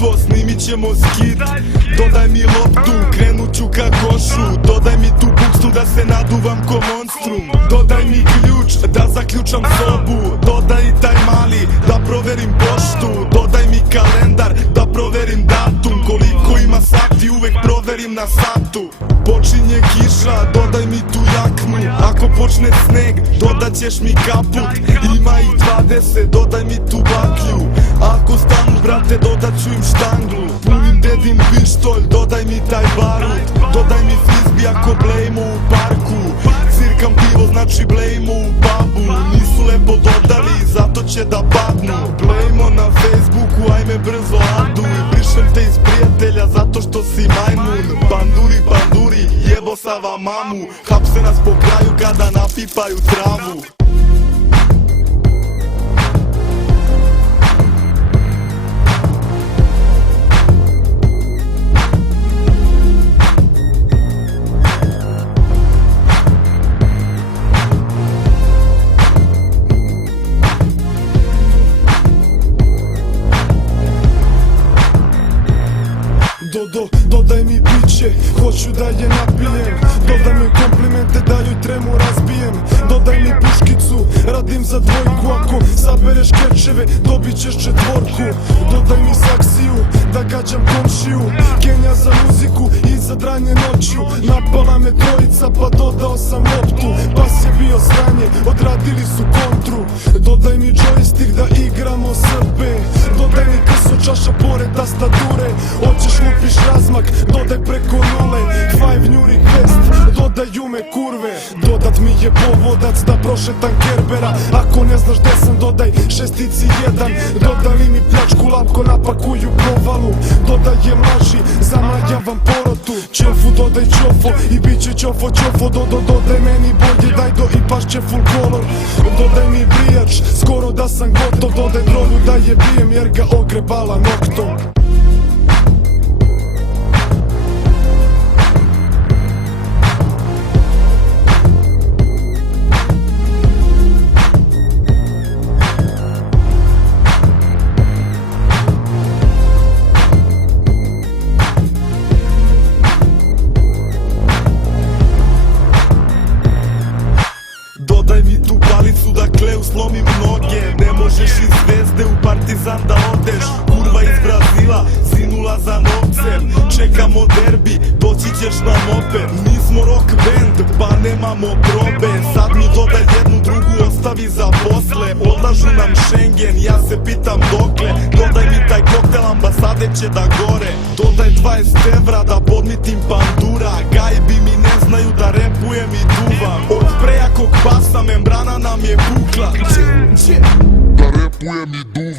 auto, snimit ćemo skit. Dodaj mi loptu, krenut ću ka košu. Dodaj mi tu bukstu da se naduvam ko monstrum. Dodaj mi ključ da zaključam sobu. Dodaj i taj mali da proverim poštu. Dodaj mi kalendar da proverim datum. Koliko ima sati uvek proverim na satu. Počinje kiša, dodaj mi tu jaknu. Ako počne sneg, dodat ćeš mi kaput. Ima ih 20, dodaj mi tu baklju. Ako stanu brate, dodat ću im štanglu. Punim dedin pištolj, dodaj mi taj barut. Dodaj mi frizbi ako blejmo u parku. Cirkam pivo, znači blejmo u pubu. Nisu lepo dodali, zato će da padnu. Blejmo na Facebooku, ajme brzo aduj. Brišem te iz prijatelja zato što si majmun. Banduri, banduri, jebo sa vam mamu. Hapse nas po kraju kada napipaju travu. Dodaj mi piće, hoću da je napijem. Dodaj mi komplimente da joj tremu razbijem. Dodaj mi puškicu, radim za dvojku. Ako sabereš kečeve, dobit ćeš četvorku. Dodaj mi saksiju, da gađam komšiju. Genja za muziku i za dranje noću. Napala me trojica pa dodao sam loptu. Pas je bio sranje, odradili su kontru. Dodaj mi joystick da igramo Srbe. Dodaj mi krso čaša pored tastature. Hoćeš lupiš razmak, dodaj preko nule. Five new request, dodaju me kurve. Dodat mi je povodac da prošetam Kerbera. Ako ne znaš gde sam, dodaj šestici jedan. Dodali mi pljačku, lapko napakuju provalu. Dodaj je mlaži, zamajavam porotu. Ćofu dodaj ćofo i bit će ćofo ćofo. Dodaj meni bolje dajdo i pašće full color. Dodaj mi brijač, skoro da sam gotov. Dodaj drogu da je bijem jer ga ogrebala noktom. Dodaj mi tu palicu da kleu slomim noge. Ne možeš iz Zvezde u Partizan da odeš. Kurva iz Brazila, zinula za novcem. Čekamo derbi, doći ćeš na moped. Nismo rock band, pa nemamo probe. Sad mi dodaj jednu drugu, ostavi za posle. Odlažu nam Schengen, ja se pitam dokle. Dodaj mi taj koktel, ambasade će da gore. Dodaj 20 evra da podmitim pandura. Gajbi mi ne znaju da repujem i duvam. Od prejakog basa membrana nam je bukla. Da repujem i duvam.